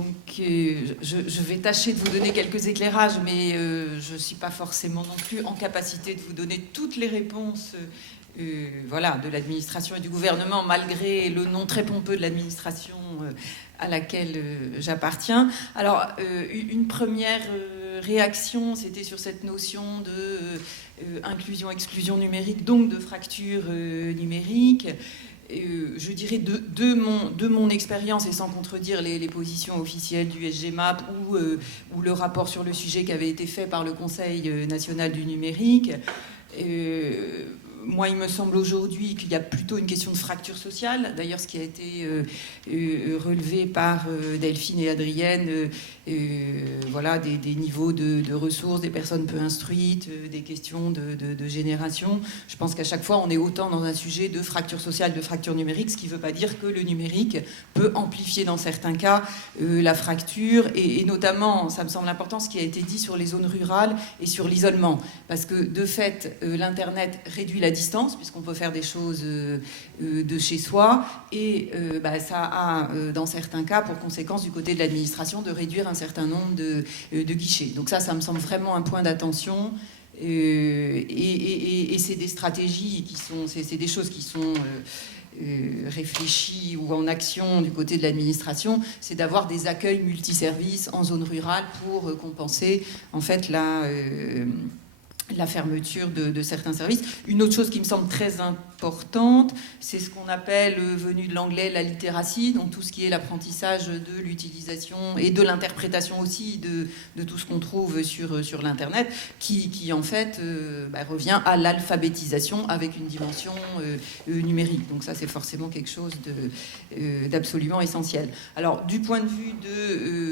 Donc, je vais tâcher de vous donner quelques éclairages, mais je ne suis pas forcément non plus en capacité de vous donner toutes les réponses voilà, de l'administration et du gouvernement, malgré le nom très pompeux de l'administration à laquelle j'appartiens. Alors, une première réaction, c'était sur cette notion de inclusion-exclusion numérique, donc de fracture numérique. Je dirais de mon expérience, et sans contredire les positions officielles du SGMAP ou le rapport sur le sujet qui avait été fait par le Conseil national du numérique, moi, il me semble aujourd'hui qu'il y a plutôt une question de fracture sociale. D'ailleurs, ce qui a été relevé par Delphine et Adrienne, voilà, des niveaux de ressources, des personnes peu instruites, des questions de génération. Je pense qu'à chaque fois, on est autant dans un sujet de fracture sociale, de fracture numérique, ce qui ne veut pas dire que le numérique peut amplifier dans certains cas la fracture, et notamment, ça me semble important, ce qui a été dit sur les zones rurales et sur l'isolement. Parce que, de fait, l'Internet réduit la distance, puisqu'on peut faire des choses de chez soi, et ça a, dans certains cas, pour conséquence du côté de l'administration, de réduire un certain nombre de guichets. Donc ça me semble vraiment un point d'attention, et c'est des stratégies qui sont, c'est des choses qui sont réfléchies ou en action du côté de l'administration, c'est d'avoir des accueils multiservices en zone rurale pour compenser, en fait, la fermeture de certains services. Une autre chose qui me semble très importante, c'est ce qu'on appelle, venu de l'anglais, la littératie, donc tout ce qui est l'apprentissage de l'utilisation et de l'interprétation aussi de tout ce qu'on trouve sur l'Internet, qui en fait revient à l'alphabétisation avec une dimension numérique. Donc ça, c'est forcément quelque chose d'absolument essentiel. Alors, du point de vue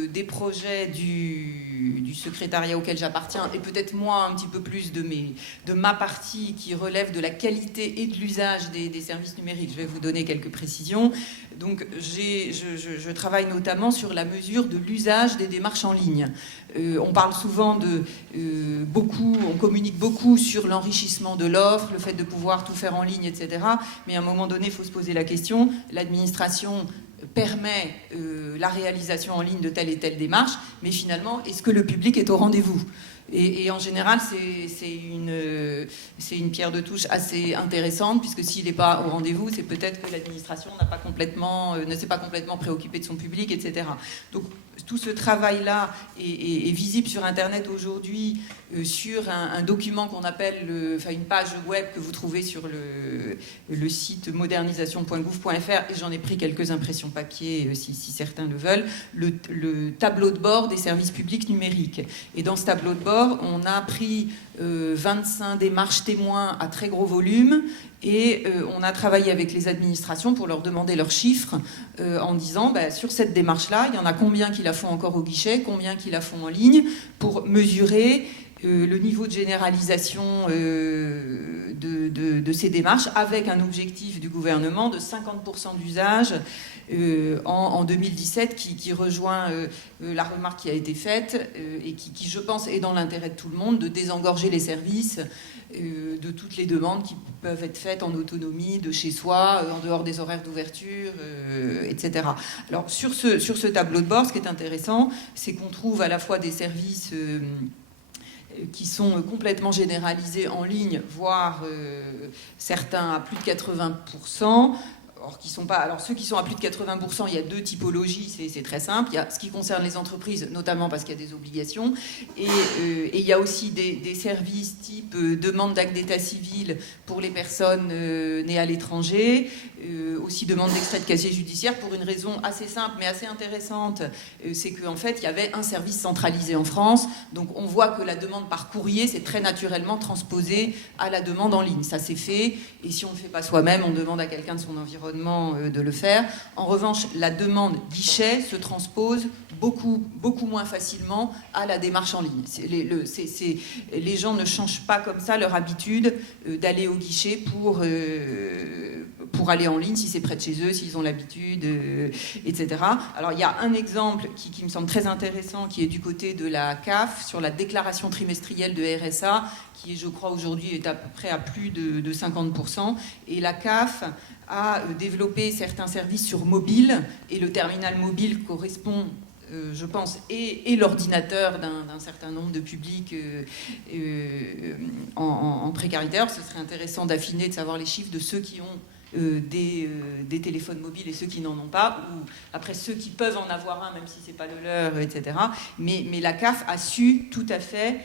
des projets du secrétariat auquel j'appartiens, et peut-être moi un petit peu plus de ma partie qui relève de la qualité et de l'usage des services numériques. Je vais vous donner quelques précisions. Donc, je travaille notamment sur la mesure de l'usage des démarches en ligne. On parle souvent on communique beaucoup sur l'enrichissement de l'offre, le fait de pouvoir tout faire en ligne, etc. Mais à un moment donné, il faut se poser la question. L'administration permet la réalisation en ligne de telle et telle démarche, mais finalement, est-ce que le public est au rendez-vous ? Et en général, c'est une pierre de touche assez intéressante, puisque s'il n'est pas au rendez-vous, c'est peut-être que l'administration ne s'est pas complètement préoccupée de son public, etc. Donc, tout ce travail-là est visible sur Internet aujourd'hui, sur un document qu'on appelle, une page web que vous trouvez sur le site modernisation.gouv.fr, et j'en ai pris quelques impressions papier si certains le veulent, le tableau de bord des services publics numériques. Et dans ce tableau de bord, on a pris 25 démarches témoins à très gros volume, et on a travaillé avec les administrations pour leur demander leurs chiffres en disant, sur cette démarche-là, il y en a combien qui la font encore au guichet, combien qui la font en ligne, pour mesurer le niveau de généralisation de ces démarches, avec un objectif du gouvernement de 50% d'usage en 2017, qui rejoint la remarque qui a été faite et qui, je pense, est dans l'intérêt de tout le monde, de désengorger les services de toutes les demandes qui peuvent être faites en autonomie, de chez soi, en dehors des horaires d'ouverture, etc. Alors, sur ce tableau de bord, ce qui est intéressant, c'est qu'on trouve à la fois des services qui sont complètement généralisés en ligne, voire certains à plus de 80%. Alors, ceux qui sont à plus de 80%, il y a deux typologies, c'est très simple. Il y a ce qui concerne les entreprises, notamment parce qu'il y a des obligations, et il y a aussi des services type demande d'acte d'état civil pour les personnes nées à l'étranger, aussi demande d'extrait de casier judiciaire, pour une raison assez simple mais assez intéressante, c'est qu'en fait, il y avait un service centralisé en France, donc on voit que la demande par courrier, c'est très naturellement transposé à la demande en ligne. Ça, c'est fait, et si on ne le fait pas soi-même, on demande à quelqu'un de son environnement de le faire. En revanche, la demande guichet se transpose beaucoup moins facilement à la démarche en ligne. Les gens ne changent pas comme ça leur habitude d'aller au guichet pour aller en ligne, si c'est près de chez eux, s'ils ont l'habitude, etc. Alors, il y a un exemple qui me semble très intéressant, qui est du côté de la CAF, sur la déclaration trimestrielle de RSA, qui, je crois, aujourd'hui est à peu près à plus de 50%. Et la CAF a développé certains services sur mobile, et le terminal mobile correspond je pense, et l'ordinateur d'un certain nombre de publics en précarité. Alors, ce serait intéressant d'affiner, de savoir les chiffres de ceux qui ont des téléphones mobiles et ceux qui n'en ont pas, ou après ceux qui peuvent en avoir un, même si c'est pas le leur, etc. Mais la CAF a su tout à fait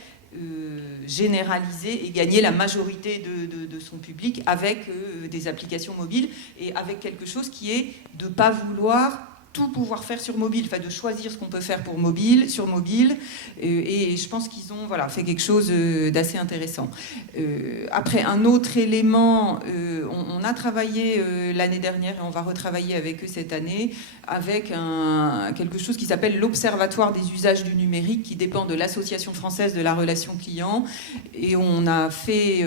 généraliser et gagner la majorité de son public avec des applications mobiles et avec quelque chose qui est de ne pas vouloir tout pouvoir faire sur mobile, enfin de choisir ce qu'on peut faire pour mobile, sur mobile, et je pense qu'ils ont fait quelque chose d'assez intéressant. Après, un autre élément, on a travaillé l'année dernière et on va retravailler avec eux cette année avec quelque chose qui s'appelle l'Observatoire des usages du numérique, qui dépend de l'Association française de la relation client, et on a fait,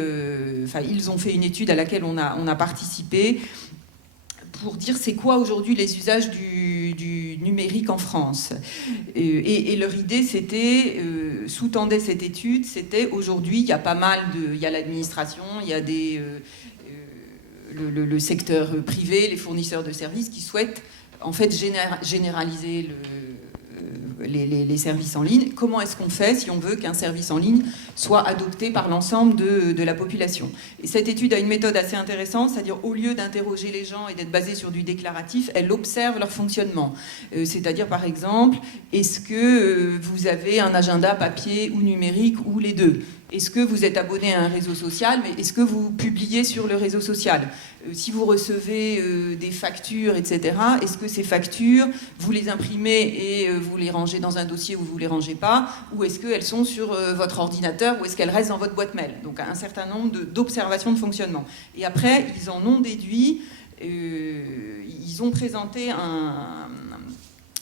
ils ont fait une étude à laquelle on a participé, pour dire c'est quoi aujourd'hui les usages du numérique en France. Et leur idée, c'était, sous-tendait cette étude, c'était aujourd'hui, il y a pas mal il y a l'administration, il y a le secteur privé, les fournisseurs de services qui souhaitent en fait généraliser les services en ligne. Comment est-ce qu'on fait si on veut qu'un service en ligne soit adopté par l'ensemble de la population? Et cette étude a une méthode assez intéressante, c'est-à-dire au lieu d'interroger les gens et d'être basée sur du déclaratif, elle observe leur fonctionnement. C'est-à-dire par exemple, est-ce que vous avez un agenda papier ou numérique ou les deux? Est-ce que vous êtes abonné à un réseau social, mais est-ce que vous publiez sur le réseau social? Si vous recevez des factures, etc., est-ce que ces factures, vous les imprimez et vous les rangez dans un dossier ou vous ne les rangez pas? Ou est-ce qu'elles sont sur votre ordinateur ou est-ce qu'elles restent dans votre boîte mail? Donc un certain nombre d'observations de fonctionnement. Et après, ils en ont déduit, ils ont présenté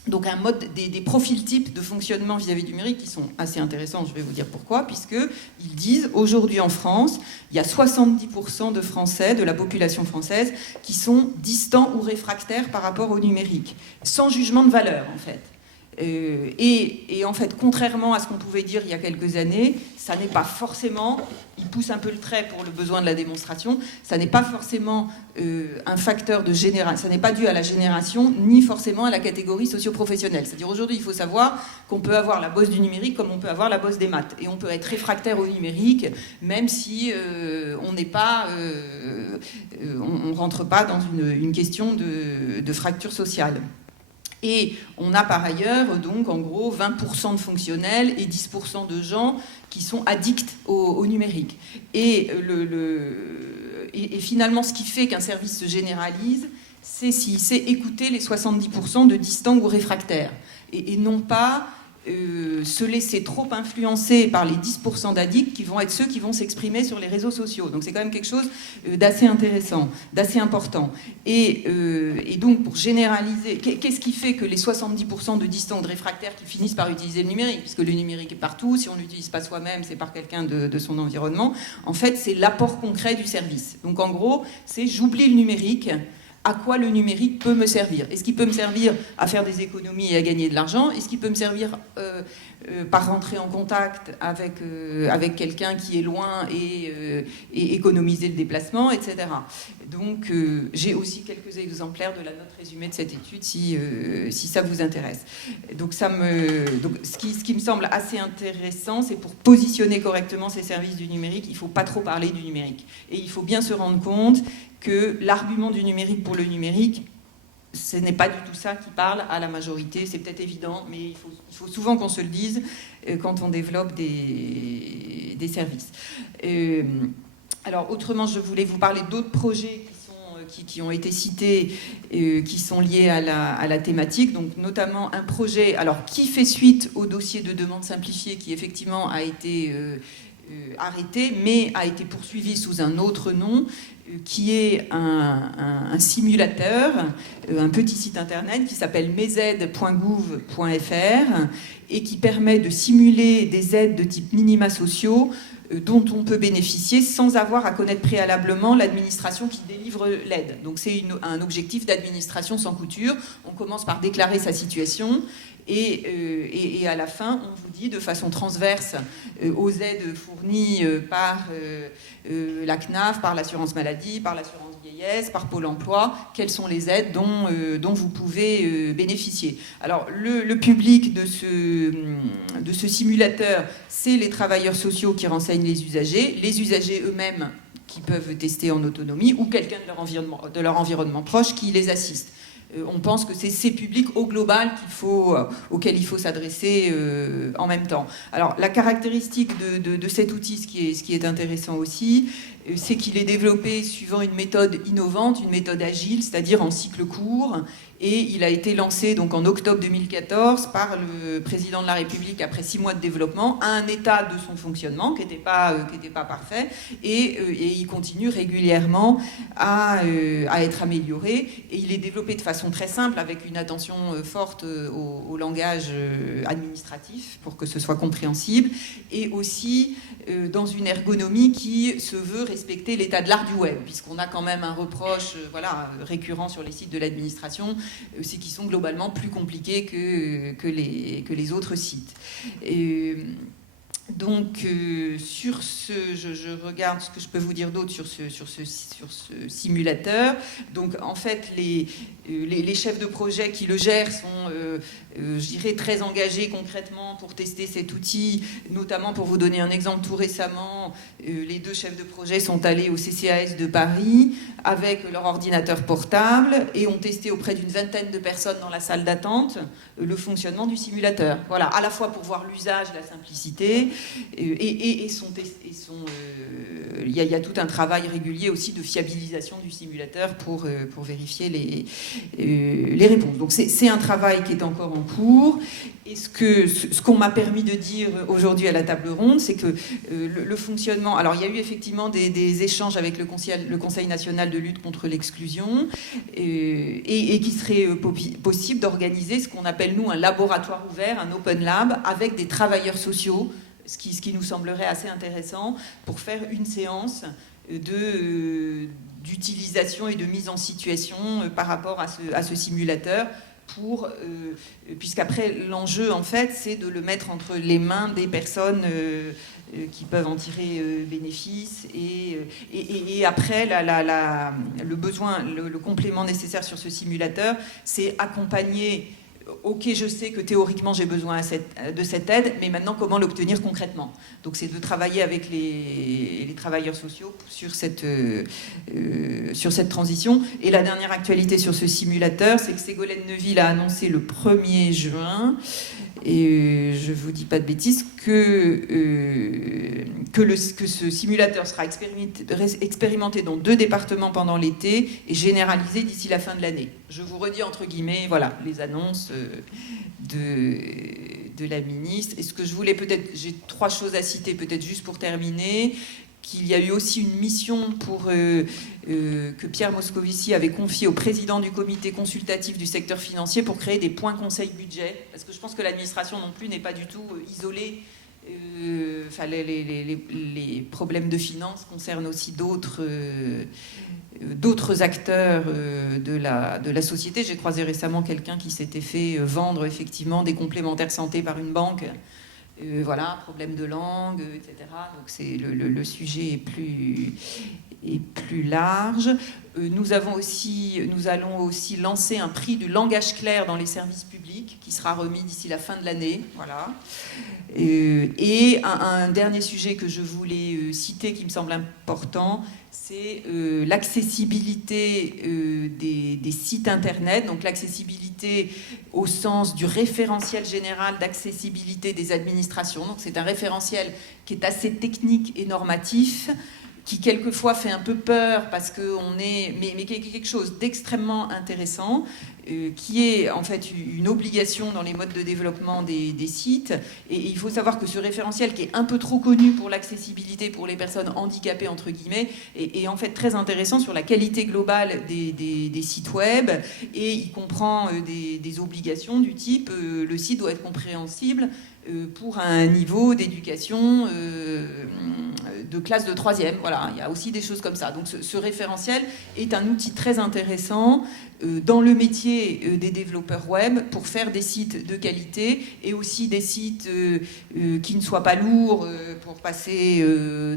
donc un mode, des profils types de fonctionnement vis-à-vis du numérique qui sont assez intéressants, je vais vous dire pourquoi, puisqu'ils disent, aujourd'hui en France, il y a 70% de Français, de la population française, qui sont distants ou réfractaires par rapport au numérique, sans jugement de valeur en fait. Et en fait, contrairement à ce qu'on pouvait dire il y a quelques années, ça n'est pas forcément, il pousse un peu le trait pour le besoin de la démonstration, ça n'est pas forcément un facteur de génération, ça n'est pas dû à la génération, ni forcément à la catégorie socio-professionnelle. C'est-à-dire aujourd'hui, il faut savoir qu'on peut avoir la bosse du numérique comme on peut avoir la bosse des maths. Et on peut être réfractaire au numérique, même si on n'est pas, on ne rentre pas dans une question de fracture sociale. Et on a par ailleurs, donc, en gros, 20% de fonctionnels et 10% de gens qui sont addicts au numérique. Et finalement, ce qui fait qu'un service se généralise, c'est s'il sait écouter les 70% de distants ou réfractaires. Et non pas se laisser trop influencer par les 10% d'addicts qui vont être ceux qui vont s'exprimer sur les réseaux sociaux. Donc c'est quand même quelque chose d'assez intéressant, d'assez important. Et donc pour généraliser, qu'est-ce qui fait que les 70% de distants ou de réfractaires qui finissent par utiliser le numérique, puisque le numérique est partout, si on ne l'utilise pas soi-même, c'est par quelqu'un de son environnement, en fait c'est l'apport concret du service. Donc en gros, c'est j'oublie le numérique, à quoi le numérique peut me servir. Est-ce qu'il peut me servir à faire des économies et à gagner de l'argent? Est-ce qu'il peut me servir par rentrer en contact avec quelqu'un qui est loin et économiser le déplacement, etc. Donc j'ai aussi quelques exemplaires de la note résumée de cette étude si ça vous intéresse. Donc, ce qui me semble assez intéressant, c'est pour positionner correctement ces services du numérique, il ne faut pas trop parler du numérique. Et il faut bien se rendre compte que l'argument du numérique pour le numérique, ce n'est pas du tout ça qui parle à la majorité. C'est peut-être évident, mais il faut souvent qu'on se le dise quand on développe des services. Alors, autrement, je voulais vous parler d'autres projets qui ont été cités, qui sont liés à la thématique. Donc, notamment un projet qui fait suite au dossier de demande simplifiée qui, effectivement, a été arrêté, mais a été poursuivi sous un autre nom, qui est un simulateur, un petit site internet qui s'appelle mez-aides.gouv.fr et qui permet de simuler des aides de type minima sociaux dont on peut bénéficier sans avoir à connaître préalablement l'administration qui délivre l'aide. Donc c'est un objectif d'administration sans couture. On commence par déclarer sa situation et à la fin, on vous dit de façon transverse aux aides fournies par la CNAF, par l'assurance maladie, maladie, par l'assurance vieillesse, par Pôle emploi, quelles sont les aides dont vous pouvez bénéficier. Alors, le public de ce simulateur, c'est les travailleurs sociaux qui renseignent les usagers eux-mêmes qui peuvent tester en autonomie, ou quelqu'un de leur environnement proche qui les assiste. On pense que c'est ces publics au global auxquels il faut s'adresser en même temps. Alors, la caractéristique de cet outil, ce qui est intéressant aussi, c'est qu'il est développé suivant une méthode innovante, une méthode agile, c'est-à-dire en cycle court. Et il a été lancé donc en octobre 2014 par le président de la République après 6 mois de développement, à un état de son fonctionnement qui n'était pas parfait, et il continue régulièrement à être amélioré. Et il est développé de façon très simple, avec une attention forte au langage administratif pour que ce soit compréhensible, et aussi dans une ergonomie qui se veut respecter l'état de l'art du web, puisqu'on a quand même un reproche récurrent sur les sites de l'administration, c'est qu'ils sont globalement plus compliqués que les autres sites. Donc, sur je regarde ce que je peux vous dire d'autre sur ce simulateur. Donc, en fait, les chefs de projet qui le gèrent sont, je dirais, très engagés concrètement pour tester cet outil. Notamment, pour vous donner un exemple, tout récemment, les 2 chefs de projet sont allés au CCAS de Paris avec leur ordinateur portable et ont testé auprès d'une vingtaine de personnes dans la salle d'attente le fonctionnement du simulateur. Voilà, à la fois pour voir l'usage, la simplicité, il y a tout un travail régulier aussi de fiabilisation du simulateur pour vérifier les réponses. Donc c'est un travail qui est encore en cours. Et ce qu'on m'a permis de dire aujourd'hui à la table ronde, c'est que le fonctionnement... Alors, il y a eu effectivement des échanges avec le Conseil national de lutte contre l'exclusion et qu'il serait possible d'organiser ce qu'on appelle, nous, un laboratoire ouvert, un open lab, avec des travailleurs sociaux, ce qui nous semblerait assez intéressant pour faire une séance d'utilisation et de mise en situation par rapport à ce simulateur, puisqu'après l'enjeu en fait c'est de le mettre entre les mains des personnes qui peuvent en tirer bénéfice et après le besoin, le complément nécessaire sur ce simulateur, c'est accompagner. Ok, je sais que théoriquement j'ai besoin de cette aide, mais maintenant comment l'obtenir concrètement? Donc c'est de travailler avec les travailleurs sociaux sur cette transition. Et la dernière actualité sur ce simulateur, c'est que Ségolène Neuville a annoncé le 1er juin, et je ne vous dis pas de bêtises, que ce simulateur sera expérimenté dans 2 départements pendant l'été et généralisé d'ici la fin de l'année. Je vous redis entre guillemets, voilà, les annonces de la ministre. Et ce que je voulais peut-être, j'ai 3 choses à citer, peut-être juste pour terminer, qu'il y a eu aussi une mission que Pierre Moscovici avait confiée au président du comité consultatif du secteur financier pour créer des points conseil budget, parce que je pense que l'administration non plus n'est pas du tout isolée. Les problèmes de finances concernent aussi d'autres acteurs de la société. J'ai croisé récemment quelqu'un qui s'était fait vendre effectivement des complémentaires santé par une banque. Voilà, problème de langue, etc. Donc le sujet est plus large. Nous allons aussi lancer un prix du langage clair dans les services publics qui sera remis d'ici la fin de l'année. Voilà. Et un dernier sujet que je voulais citer qui me semble important, c'est l'accessibilité des sites internet, donc l'accessibilité au sens du référentiel général d'accessibilité des administrations. Donc c'est un référentiel qui est assez technique et normatif, qui quelquefois fait un peu peur parce qu'on est, mais qui est quelque chose d'extrêmement intéressant, qui est en fait une obligation dans les modes de développement des sites. Et il faut savoir que ce référentiel, qui est un peu trop connu pour l'accessibilité pour les personnes handicapées, entre guillemets, est en fait très intéressant sur la qualité globale des sites web, et il comprend des obligations du type le site doit être compréhensible pour un niveau d'éducation de classe de 3e. Voilà, il y a aussi des choses comme ça. Donc ce référentiel est un outil très intéressant dans le métier outiller des développeurs web pour faire des sites de qualité et aussi des sites qui ne soient pas lourds pour passer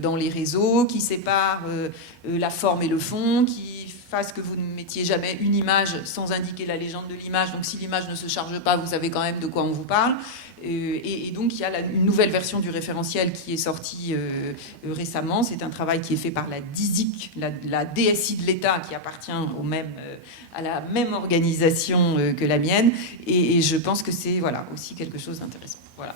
dans les réseaux, qui séparent la forme et le fond, qui fassent que vous ne mettiez jamais une image sans indiquer la légende de l'image. Donc si l'image ne se charge pas, vous savez quand même de quoi on vous parle. Et donc il y a une nouvelle version du référentiel qui est sortie récemment. C'est un travail qui est fait par la DISIC, la DSI de l'État, qui appartient à la même organisation que la mienne. Et je pense que c'est aussi quelque chose d'intéressant. Voilà.